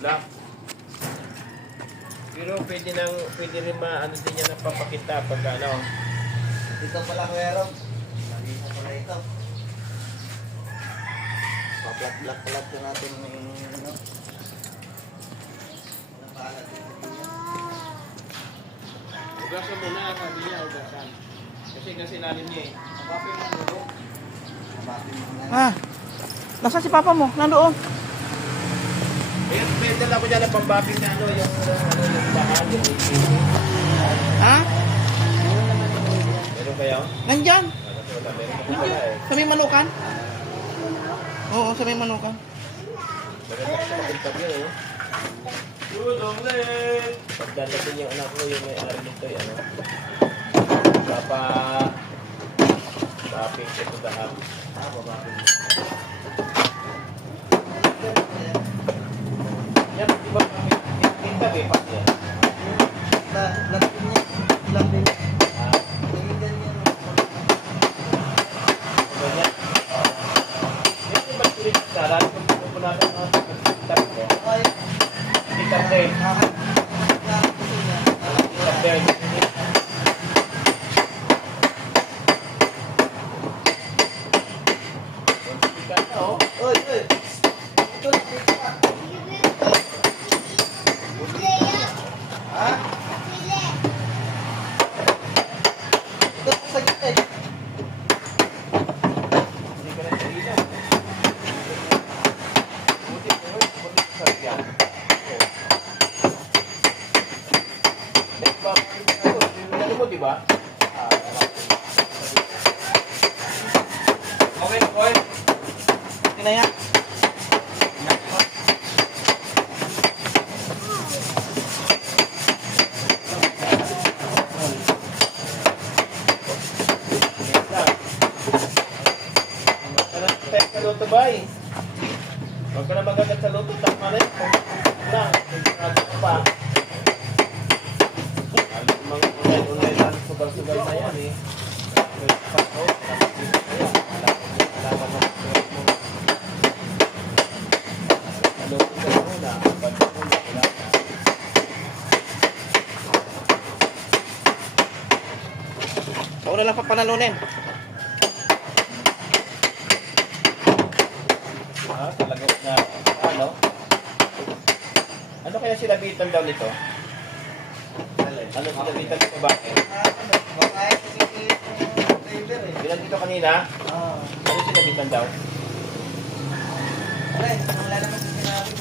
Black. Pero pwede rin ano din yan ang papakita pag ano. Dito pala Kuya Rob. Nandito pala ito. Pa-black ko natin yung ano. Napalat dito niya. Ugasan muna, sabi niya, ugasan. Kasi lalim niya eh. Kapapin mo dito. Nabatin mo na. Ah, nasaan si papa mo? Nandoon. Ayun, may dala ko dyan ang pambaping na ano, yung bahan, yung Ha? meron kayo? Nandyan. Wala, meron ko pala eh. Sa may manukan? Oo, sa may manukan. Maganda kasi mag-interview eh. Tulong len! Pagdadating yung anak ko, yung may-ari nito, ano. Paping ko ito dahang. Babatin mo. Yan, di ba pintab eh, pati yan. Latin niya. Lang din. Ah, Naging ganyan. ganyan. Yan yung mag-tulit sa lahat kung po natin mga pintab ko. Ay. Pintab din. Pintab din. Pintab na oh. Oy, oy. Ito, dito ka. Ha? Ito sa gitna eh. Hindi ka na sa ilaw. Buti sa yan. Next ba? Ano mo, di ba? Okay, okay. Kinaya. Luto bay. Huwag ka na magagat sa luto. Tama na yun. Lang. Nagsasabi ko pa. Mga unay lang. Sugal-sugal na yan eh. Pato. Alaman mo. Luto ka muna. Pagod mo na. Wala ka. Ako na lang papanalunin. Talaga na, ano? Ano kaya silabitan daw nito? Ano silabitan nito bakit? Baka ito yung flavor eh. Bilang dito kanina, Oo. ano silabitan daw? Wala, wala naman sinabi ko.